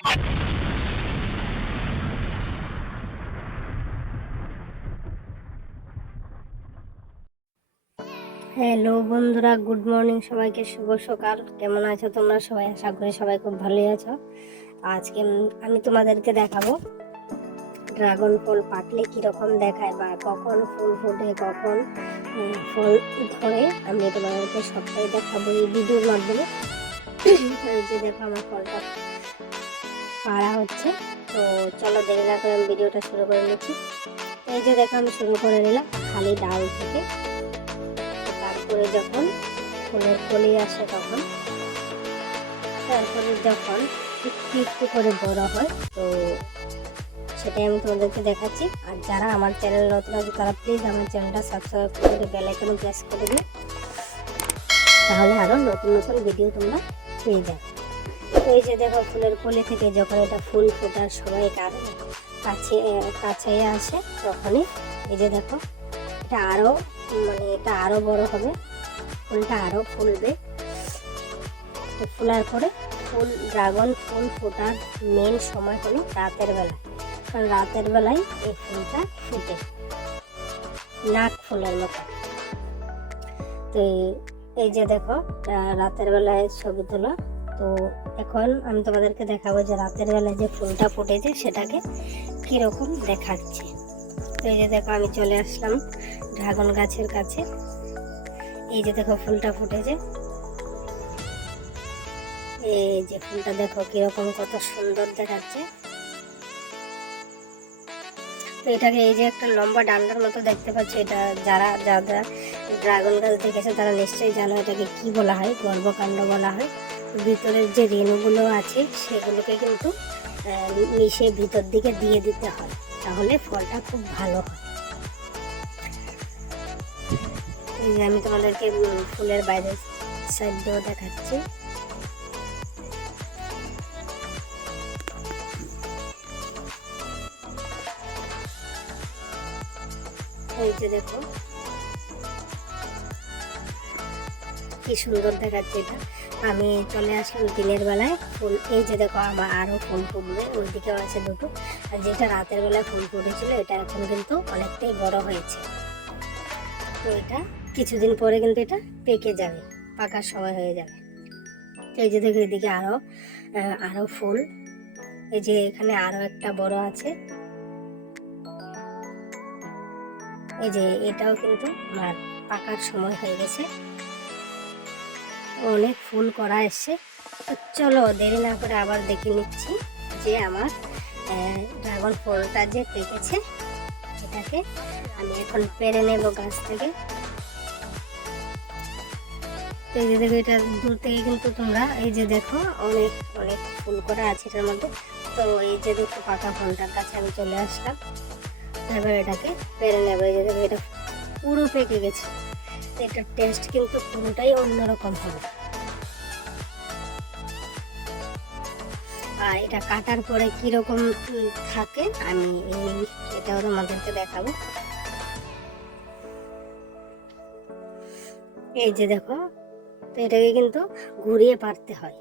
Hello বন্ধুরা, good morning সবাইকে, শুভ সকাল। কেমন আছো তোমরা সবাই? আশা করি সবাই খুব ভালোই আছো। আজকে আমি তোমাদেরকে দেখাবো ড্রাগন ফল পাকলে কিরকম দেখায় বা কখন ফুল ফোটে, কখন ফল ধরে, আমি তোমাদেরকে সবটাই দেখাবো এই ভিডিওর মাধ্যমে। এই যে দেখো আমার ফলটা পাড়া হচ্ছে, তো চলো দেরি না করে আমি ভিডিওটা শুরু করে নিচ্ছি। এই যে দেখো আমি শুরু করে নিলাম খালি ডাল থেকে। তারপরে যখন ফুলের কলি আসে তখন, তারপরে যখন একটু একটু করে বড় হয়, তো সেটাই আমি তোমাদেরকে দেখাচ্ছি। আর যারা আমার চ্যানেল নতুন আছে তারা প্লিজ আমার চ্যানেলটা সাবস্ক্রাইব করে বেল আইকন প্রেস করে দিও, তাহলে আরও নতুন নতুন ভিডিও তোমরা পেয়ে যাবে। তো এই যে দেখো ফুলের কলি থেকে যখন এটা ফুল ফোটার সময় কাছে আসে, তখনই এই যে দেখো এটা আরো বড় হবে, ফুলটা আরো ফুলবে। তো ফোলার পরে ড্রাগন ফুল ফোটার মেন সময় হলো রাতের বেলা, কারণ রাতের বেলায় এই ফুলটা ফুটে নাক ফুলের মতো। তো এই যে দেখো রাতের বেলায় ছবি তোলা। তো এখন আমি তোমাদেরকে দেখাবো যে রাতের বেলায় যে ফুলটা ফুটেছে সেটাকে কিরকম দেখাচ্ছে। তো এই যে দেখো আমি চলে আসলাম ড্রাগন গাছের কাছে। এই যে দেখো ফুলটা ফুটেছে, এই যে ফুলটা দেখো কিরকম কত সুন্দর দেখাচ্ছে। তো এটাকে এই যে একটা লম্বা ডান্ডার মতো দেখতে পাচ্ছি, এটা যারা ড্রাগন গাছ দেখেছে তারা নিশ্চয়ই জানো এটাকে কি বলা হয়, গর্ভকাণ্ড বলা হয়। ভিতরের যে রেণুগুলো আছে সেগুলোকে কিন্তু মিশে ভিতর দিকে দিয়ে দিতে হয়, তাহলে ফলটা খুব ভালো হয়। এই যে আমি তোমাদেরকে ফুলের বাইরের সাইড দিয়েও দেখাচ্ছি। এই যে দেখো কি সুন্দর দেখাচ্ছে এটা। আমি চলে আসলাম দিনের বেলায় ফুল। এই যে দেখো আমার আরো ফুল ফুটবে, ওইদিকেও আছে দুটো। আর যেটা রাতের বেলায় ফুল ফুটেছিল এটা এখন কিন্তু অনেকটাই বড় হয়েছে। তো এটা কিছুদিন পরে কিন্তু এটা পেকে যাবে, পাকার সময় হয়ে যাবে। এই যে দেখো এদিকে আরো ফুল, এই যে এখানে আরো একটা বড় আছে। এই যে এটাও কিন্তু আমার পাকার সময় হয়ে গেছে, অনেক ফুল করা এসছে। তো চলো দেরি না করে আবার দেখে নিচ্ছি যে আমার ড্রাগন ফলটা যে পেকেছে, এটাকে আমি এখন পেরে নেব গাছ থেকে। তো এই যে দেখো এটা দূর থেকে কিন্তু তোমরা এই যে দেখো অনেক অনেক ফুল করা আছে এটার মধ্যে। তো এই যে দেখো পাকা ফলটার কাছে আমি চলে আসলাম, এবার এটাকে পেরে নেবো। এই যে দেখো এটা পুরো পেকে গেছে, এটার টেস্ট কিন্তু পুরোটাই অন্যরকম হবে। আর এটা কাটার পরে কিরকম থাকে আমি এটাও তোমাদেরকে দেখাবো। এই যে দেখো, তো এটাকে কিন্তু ঘুরিয়ে পারতে হয়,